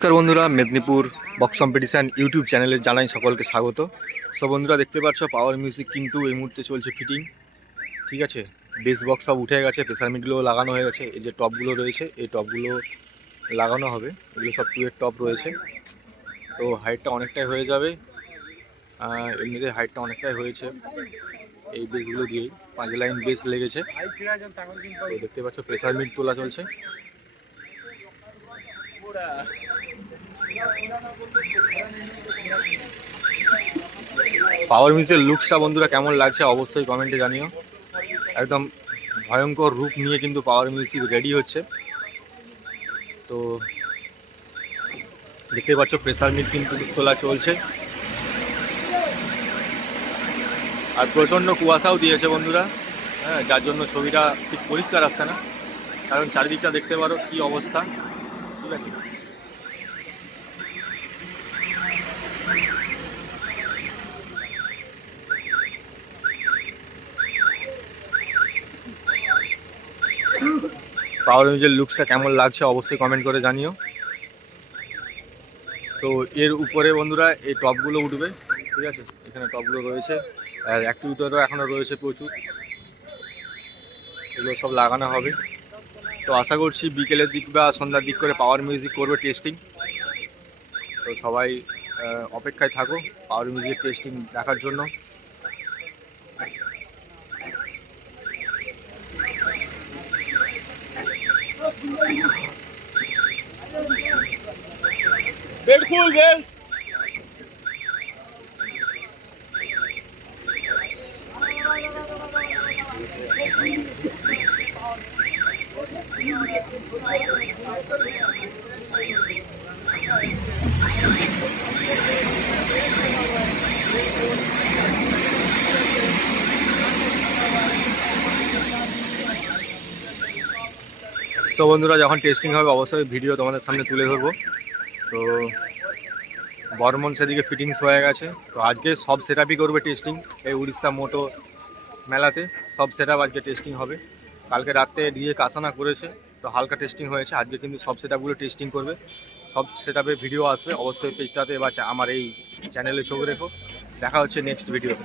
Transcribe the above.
নমস্কার বন্ধুরা, Medinipur box competition YouTube চ্যানেলে জানাই সকলকে স্বাগত। সব বন্ধুরা দেখতে পাচ্ছ পাওয়ার মিউজিক কিন্তু এই মুহূর্তে চলছে ফিটিং। ঠিক আছে, বেস বক্স সব উঠে গেছে, প্রেসার মিটগুলো লাগানো হয়ে গেছে। এই যে টপগুলো রয়েছে এই টপগুলো লাগানো হবে, এগুলো সব টুয়ের টপ রয়েছে। তো হাইটটা অনেকটাই হয়ে যাবে, এমনিতে হাইটটা অনেকটাই হয়েছে এই বেসগুলো দিয়েই। 5 লাইন বেস লেগেছে। তো দেখতে পাচ্ছ প্রেসার মিট তোলা চলছে। পাওয়ার মিউজিকের লুকসটা বন্ধুরা কেমন লাগছে অবশ্যই কমেন্টে জানিও। একদম ভয়ঙ্কর রূপ নিয়ে কিন্তু পাওয়ার মিউজিক রেডি হচ্ছে। তো দেখতে পাচ্ছ প্রেসার মিট কিন্তু তোলা চলছে, আর প্রচণ্ড কুয়াশাও দিয়েছে বন্ধুরা। হ্যাঁ, যার জন্য ছবিটা ঠিক পরিষ্কার আসছে না, কারণ চারিদিকটা দেখতে পারো কি অবস্থা। ঠিক আছে, পাওয়ার মিউজিকের লুকসটা কেমন লাগছে অবশ্যই কমেন্ট করে জানিও। তো এর উপরে বন্ধুরা এই টপগুলো উঠবে। ঠিক আছে, এখানে টপগুলো রয়েছে, আর অ্যাক্টিভিটারও এখনও রয়েছে প্রচুর, এগুলো সব লাগানো হবে। তো আশা করছি বিকেলের দিক বা সন্ধ্যার দিক করে পাওয়ার মিউজিক করবে টেস্টিং। তো সবাই অপেক্ষায় থাকো পাওয়ার মিউজিকের টেস্টিং দেখার জন্য। বেল্ট খুল বেল্ট। তো বন্ধুরা যখন টেস্টিং হবে অবশ্যই ভিডিও তোমাদের সামনে তুলে ধরবো। তো বর্মন সেদিকে ফিটিংস হয়ে গেছে। তো আজকে সব সেট আপই করবে টেস্টিং এই উড়িষ্যা মোটো মেলাতে। সব সেট আপ আজকে টেস্টিং হবে। কালকে রাতে ডিজে কাসানা করেছে, তো হালকা টেস্টিং হয়েছে। আজকে কিন্তু সব সেট আপগুলো টেস্টিং করবে। সব সেট আপের ভিডিও আসবে অবশ্যই পেজটাতে বা আমার এই চ্যানেলে চোখ রেখো। দেখা হচ্ছে নেক্সট ভিডিওতে।